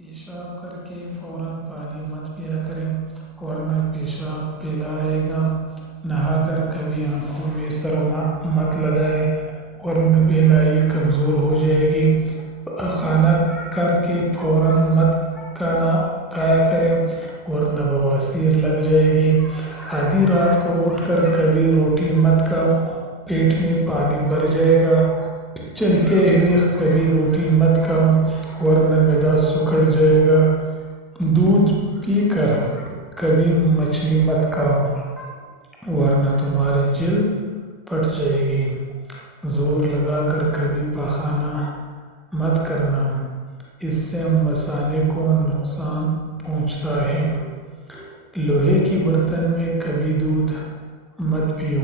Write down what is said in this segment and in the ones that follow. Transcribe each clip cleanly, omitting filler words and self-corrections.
پیشاب کر کے فوراً پانی مت پیا کریں ورنہ پیشاب پھیلائے گا۔ نہا کر کبھی آنکھوں میں سرما مت لگائیں ورنہ بینائی کمزور ہو جائے گی۔ پاخانہ کر کے فوراً مت کھایا کریں ورنہ بواسیر لگ جائے گی۔ آدھی رات کو اٹھ کر کبھی روٹی مت کھاؤ، پیٹ میں پانی بھر جائے گا۔ چلتے ہوئے کبھی روٹی مت کھاؤ ورنہ معدہ سکڑ جائے گا۔ دودھ پی کر کبھی مچھلی مت کھاؤ ورنہ تمہاری جلد پھٹ جائے گی۔ زور لگا کر کبھی پاخانہ مت کرنا، اس سے مثانے کو نقصان پہنچتا ہے۔ لوہے کے برتن میں کبھی دودھ مت پیو،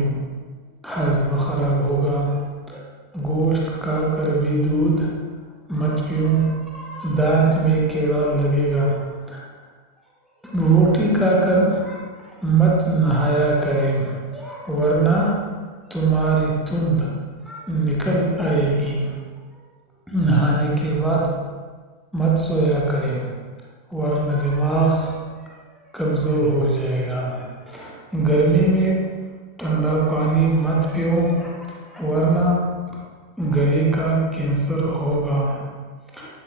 ہاضمہ خراب ہوگا۔ گوشت کھا کر بھی دودھ مت پیو، دانت میں کیڑا لگے گا۔ روٹی کھا کر مت نہایا کریں ورنہ تمہاری تند نکل آئے گی۔ نہانے کے بعد مت سویا کریں ورنہ دماغ کمزور ہو جائے گا۔ گرمی میں ٹھنڈا پانی مت پیو ورنہ گلے کا کینسر ہوگا۔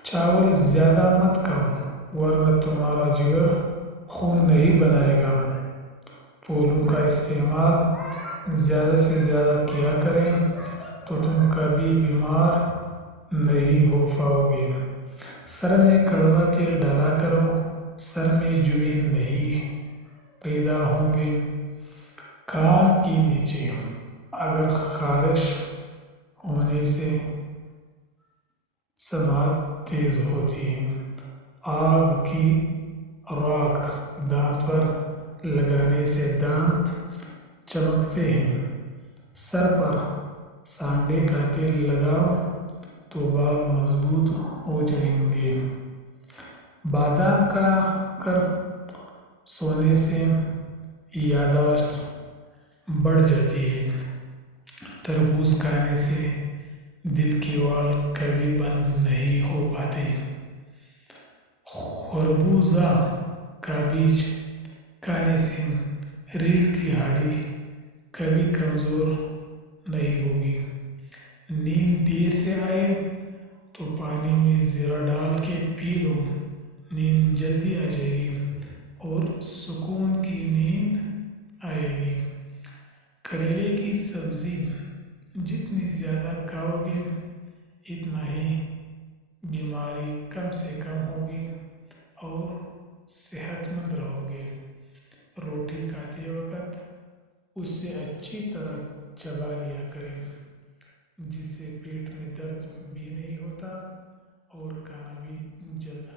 چاول زیادہ مت کھاؤ ورنہ تمہارا جگر خون نہیں بنائے گا۔ پھولوں کا استعمال زیادہ سے زیادہ کیا کریں تو تم کبھی بیمار نہیں ہو پاؤ گے۔ سر میں کڑوا تیل ڈالا کرو، سر میں جوئیں نہیں پیدا ہوں گے۔ کان کے نیچے اگر خارش ہونے سے سماعت تیز ہوتی ہے۔ آگ کی راکھ دانت پر لگانے سے دانت چمکتے ہیں۔ سر پر سانڈے کا تیل لگاؤ تو بال مضبوط ہو جائیں گے۔ بادام کھا کر سونے سے یادداشت بڑھ جاتی ہے۔ تربوز کھانے سے دل کے وال کبھی بند نہیں ہو پاتے۔ خربوزہ کا بیج کھانے سے ریڑھ کی ہڈی کبھی کمزور نہیں ہوگی۔ نیند دیر سے آئے تو پانی میں زیرہ ڈال کے پی لو، نیند جلدی آ جائے گی اور سکون کی نیند آئے گی۔ کریلے کی سبزی جتنی زیادہ کھاؤ گے اتنا ہی بیماری کم سے کم ہوگی اور صحت مند رہو گے۔ روٹی کھاتے وقت اسے اچھی طرح چبا لیا کریں، جس سے پیٹ میں درد بھی نہیں ہوتا اور کھانا بھی جلد